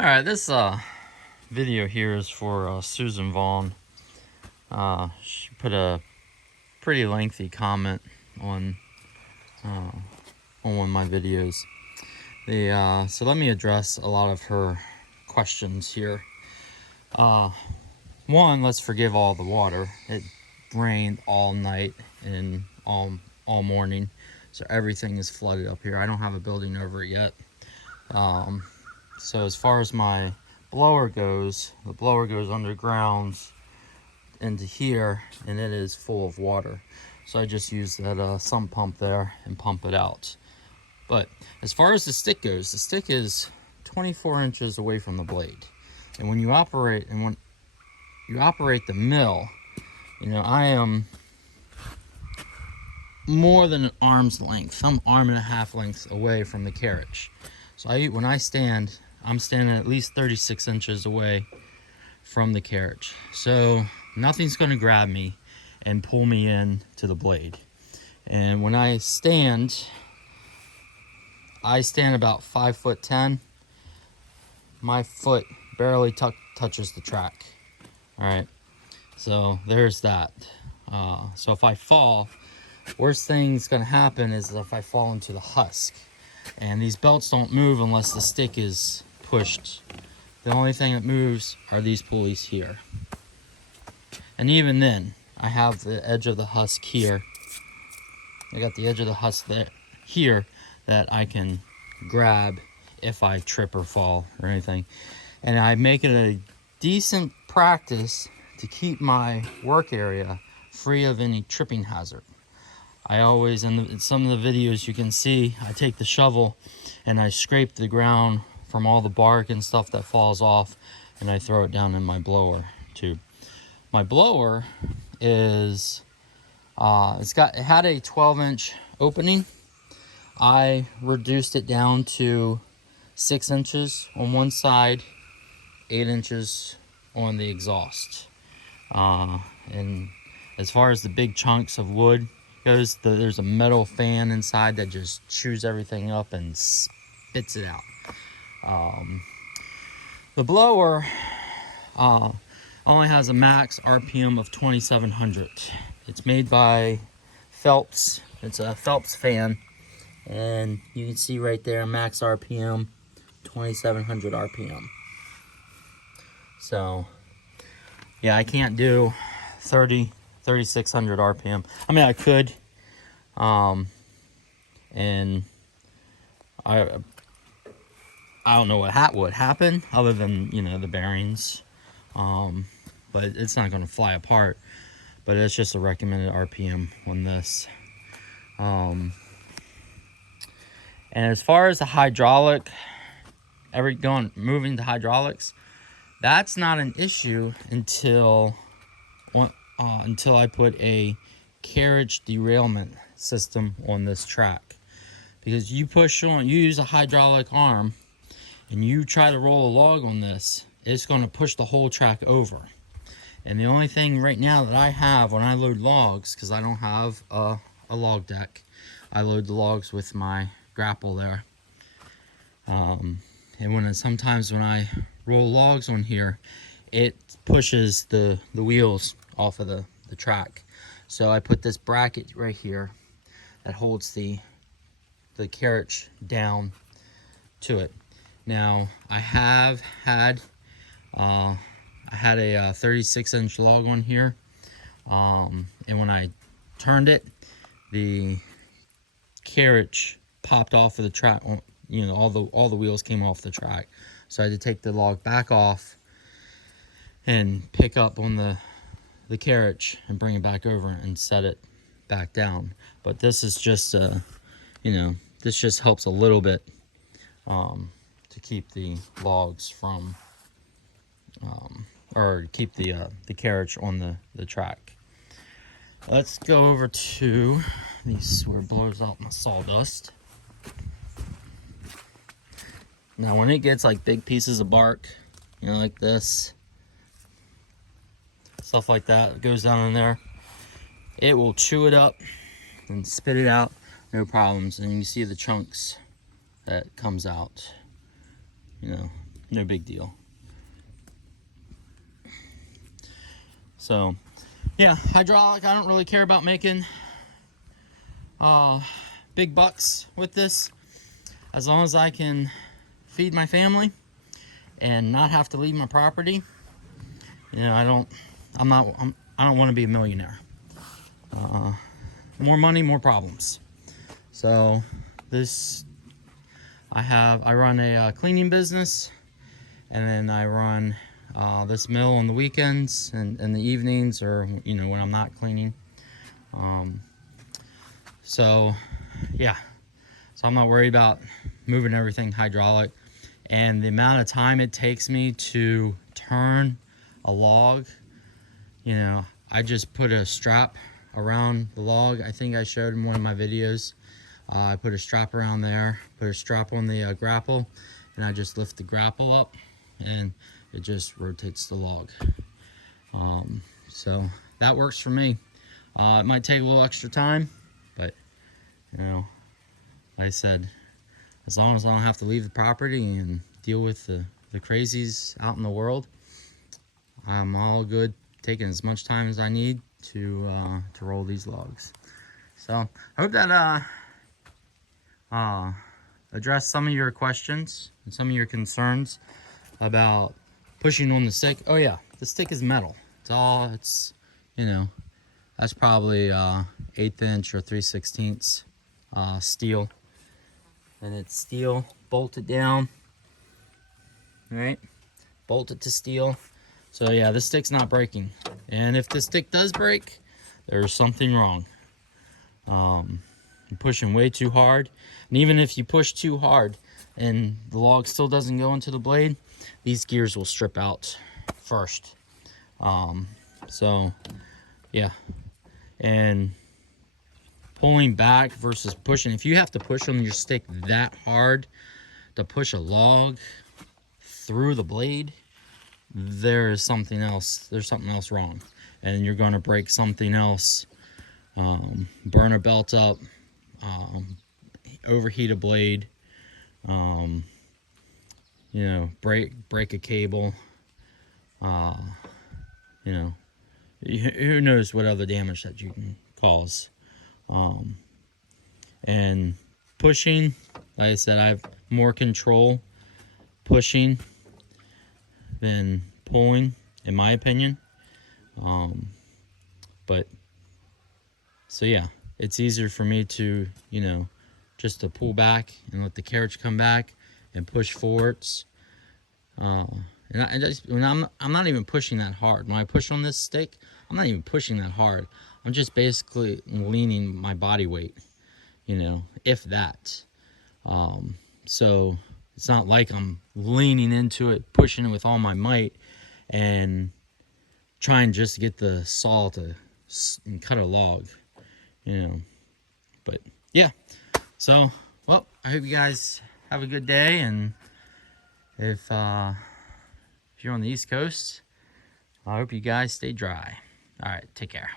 Alright, this video here is for Susan Vaughn. She put a pretty lengthy comment on one of my videos. So let me address a lot of her questions here. One, let's forgive all the water. It rained all night and all morning, so everything is flooded up here. I don't have a building over it yet. So as far as my blower goes, the blower goes underground into here, and it is full of water. So I just use that sump pump there and pump it out. But as far as the stick goes, the stick is 24 inches away from the blade. And when you operate the mill, I am more than an arm's length. I'm arm and a half lengths away from the carriage. So when I stand, I'm standing at least 36 inches away from the carriage. So nothing's going to grab me and pull me in to the blade. And when I stand about 5'10". My foot barely touches the track. All right, so there's that. So if I fall, worst thing's going to happen is if I fall into the husk. And these belts don't move unless the stick is pushed. The only thing that moves are these pulleys here. And even then, I have the edge of the husk here. I got the edge of the husk here that I can grab if I trip or fall or anything. And I make it a decent practice to keep my work area free of any tripping hazard. I always, in some of the videos you can see, I take the shovel and I scrape the ground from all the bark and stuff that falls off, and I throw it down in my blower tube. My blower is, it had a 12-inch opening. I reduced it down to 6 inches on one side, 8 inches on the exhaust. And as far as the big chunks of wood goes, there's a metal fan inside that just chews everything up and spits it out. The blower only has a max RPM of 2700. It's made by Phelps. It's a Phelps fan, and you can see right there, max RPM 2700 RPM. So yeah, I can't do 3600 RPM. I mean, I could, and I don't know what would happen other than, the bearings, but it's not going to fly apart. But it's just a recommended RPM on this. And as far as the hydraulic, moving to hydraulics, that's not an issue until I put a carriage derailment system on this track. Because you use a hydraulic arm, and you try to roll a log on this, it's going to push the whole track over. And the only thing right now that I have when I load logs, because I don't have a log deck, I load the logs with my grapple there. And sometimes when I roll logs on here, it pushes the wheels off of the track. So I put this bracket right here that holds the carriage down to it. Now I had a 36-inch log on here, and when I turned it, the carriage popped off of the track. All the wheels came off the track, so I had to take the log back off and pick up on the carriage and bring it back over and set it back down. But this is just this just helps a little bit to keep the logs from or keep the carriage on the track. Let's go over to these where it blows out my sawdust. Now when it gets like big pieces of bark, like this, stuff like that, it goes down in there, it will chew it up and spit it out, no problems. And you see the chunks that comes out, No big deal. So, yeah, hydraulic, I don't really care about making big bucks with this. As long as I can feed my family and not have to leave my property, you know, I don't want to be a millionaire. More money, more problems. So this, I run a cleaning business, and then I run this mill on the weekends and in the evenings, or you know, when I'm not cleaning. So yeah, so I'm not worried about moving everything hydraulic. And the amount of time it takes me to turn a log, you know, I just put a strap around the log. I think I showed in one of my videos. I put a strap around there, put a strap on the grapple, and I just lift the grapple up, and it just rotates the log. So that works for me. It might take a little extra time, but you know, like I said, as long as I don't have to leave the property and deal with the crazies out in the world, I'm all good taking as much time as I need to roll these logs. So I hope that addressed some of your questions and some of your concerns about pushing on the stick. Oh yeah, the stick is metal. It's you know, that's probably 1/8 inch or 3/16 steel, and it's steel bolted down, right? Bolted to steel. So yeah, this stick's not breaking, and if the stick does break, there's something wrong. You're pushing way too hard, and even if you push too hard and the log still doesn't go into the blade, these gears will strip out first. So yeah, and pulling back versus pushing, if you have to push on your stick that hard to push a log through the blade, there's something else wrong, and you're going to break something else, burn a belt up, overheat a blade, you know, break a cable, you know, who knows what other damage that you can cause. And pushing, like I said, I have more control pushing than pulling, in my opinion. But so yeah, it's easier for me to, you know, just to pull back and let the carriage come back and push forwards. And I'm not even pushing that hard. When I push on this stick, I'm not even pushing that hard. I'm just basically leaning my body weight, you know, if that. So it's not like I'm leaning into it, pushing it with all my might, and trying just to get the saw to cut a log, you know. But yeah, so well, I hope you guys have a good day, and if you're on the East Coast, I hope you guys stay dry. All right, take care.